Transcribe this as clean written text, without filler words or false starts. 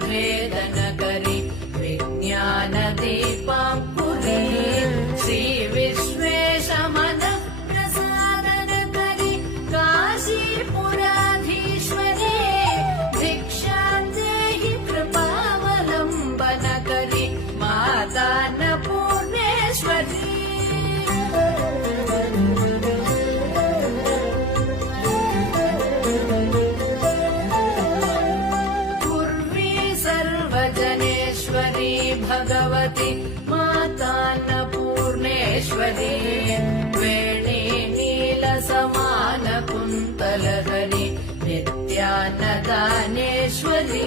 भेदनकरि विज्ञानदीपाङ्कुरी श्रीविश्वेशमनः प्रसादनकरि काशीपुराधीश्वरी भिक्षां देहि कृपावलम्बनकरि मातान्नपूर्णेश्वरी जनेश्वरी भगवती मातान्नपूर्णेश्वरी वेणी नीलसमानकुन्तलहरि नित्यान्नदानेश्वरी